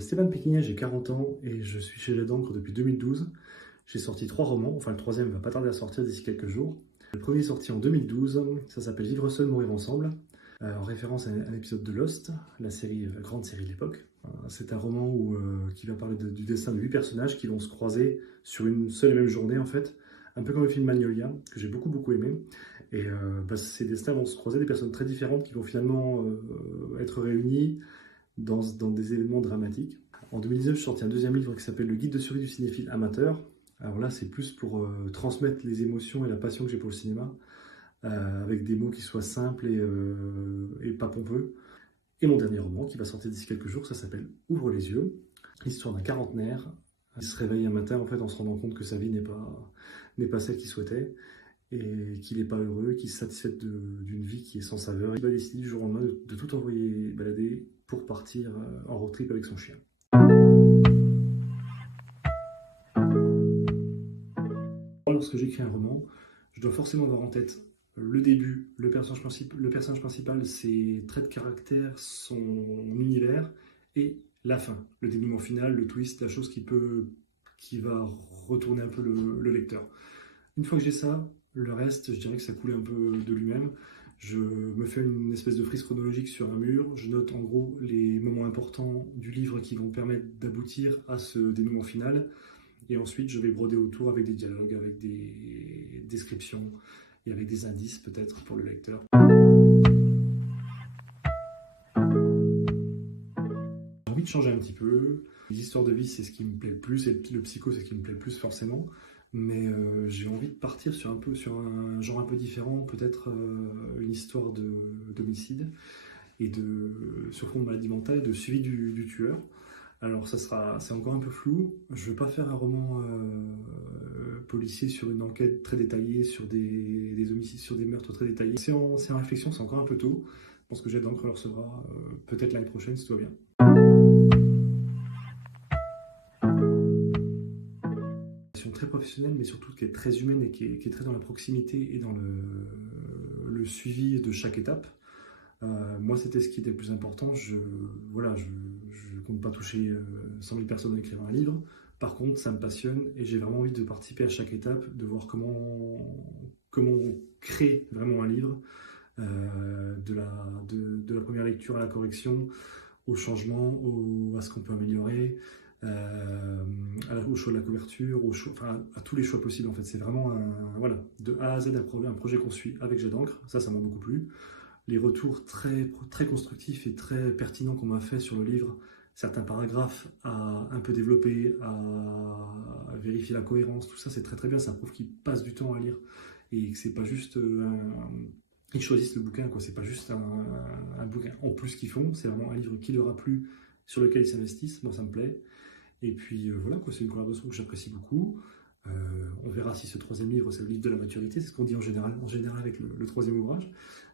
m'appelle Stéphane Péquinet, j'ai 40 ans et je suis chez Jet d'encre depuis 2012. J'ai sorti 3 romans, enfin le troisième va pas tarder à sortir d'ici quelques jours. Le premier est sorti en 2012, ça s'appelle Vivre seul, mourir ensemble, en référence à un épisode de Lost, la série, la grande série de l'époque. C'est un roman qui va parler du destin de 8 personnages qui vont se croiser sur une seule et même journée en fait, un peu comme le film Magnolia, que j'ai beaucoup aimé. Et ces destins vont se croiser, des personnes très différentes qui vont finalement être réunies dans des événements dramatiques. En 2019, je suis sorti un deuxième livre qui s'appelle Le guide de survie du cinéphile amateur. Alors là, c'est plus pour transmettre les émotions et la passion que j'ai pour le cinéma, avec des mots qui soient simples et pas pompeux. Et mon dernier roman, qui va sortir d'ici quelques jours, ça s'appelle Ouvre les yeux. L'histoire d'un quarantenaire qui se réveille un matin en fait, en se rendant compte que sa vie n'est pas celle qu'il souhaitait et qu'il n'est pas heureux, qu'il se satisfait d'une vie qui est sans saveur. Il va décider du jour au lendemain de tout envoyer balader pour partir en road trip avec son chien. Lorsque j'écris un roman, je dois forcément avoir en tête le début, le personnage principal, ses traits de caractère, son univers, et la fin, le dénouement final, le twist, la chose qui va retourner un peu le lecteur. Une fois que j'ai ça, le reste, je dirais que ça coule un peu de lui-même. Je me fais une espèce de frise chronologique sur un mur, je note en gros les moments importants du livre qui vont permettre d'aboutir à ce dénouement final, et ensuite je vais broder autour avec des dialogues, avec des descriptions et avec des indices peut-être pour le lecteur. J'ai envie de changer un petit peu. Les histoires de vie, c'est ce qui me plaît le plus, et le psycho, c'est ce qui me plaît le plus forcément. Mais j'ai envie de partir sur un genre un peu différent, peut-être une histoire d'homicide et sur fond de maladie mentale et de suivi du tueur. Alors c'est encore un peu flou. Je ne veux pas faire un roman policier sur une enquête très détaillée, sur des homicides, sur des meurtres très détaillés. C'est en réflexion, c'est encore un peu tôt. Je pense que Jet d'encre le recevra peut-être l'année prochaine si tout va bien. Très professionnelle, mais surtout qui est très humaine et qui est très dans la proximité et dans le suivi de chaque étape. Moi, c'était ce qui était le plus important. Je compte pas toucher 100 000 personnes en écrivant un livre. Par contre, ça me passionne et j'ai vraiment envie de participer à chaque étape, de voir comment on crée vraiment un livre, de la première lecture à la correction, au changement, à ce qu'on peut améliorer, au choix de la couverture, à tous les choix possibles en fait. C'est vraiment de A à Z un projet qu'on suit avec Jet d'encre, ça m'a beaucoup plu. Les retours très constructifs et très pertinents qu'on m'a fait sur le livre, certains paragraphes à un peu développer, à vérifier la cohérence, tout ça c'est très bien, ça prouve qu'ils passent du temps à lire et que c'est pas juste ils choisissent le bouquin, quoi. C'est pas juste un bouquin en plus qu'ils font, c'est vraiment un livre qui leur a plu, sur lequel ils s'investissent. Moi ça me plaît. Et puis voilà, quoi, c'est une collaboration que j'apprécie beaucoup. On verra si ce troisième livre, c'est le livre de la maturité, c'est ce qu'on dit en général avec le troisième ouvrage.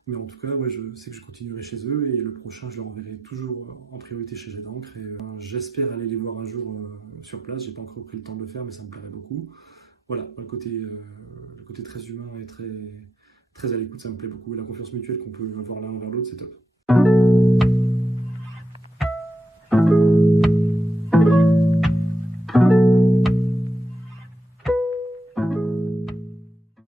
Mais en tout cas, ouais, je sais que je continuerai chez eux et le prochain, je le renverrai toujours en priorité chez Jet d'encre. Et j'espère aller les voir un jour sur place. J'ai pas encore pris le temps de le faire, mais ça me plairait beaucoup. Voilà, le côté très humain et très à l'écoute, ça me plaît beaucoup. Et la confiance mutuelle qu'on peut avoir l'un envers l'autre, c'est top.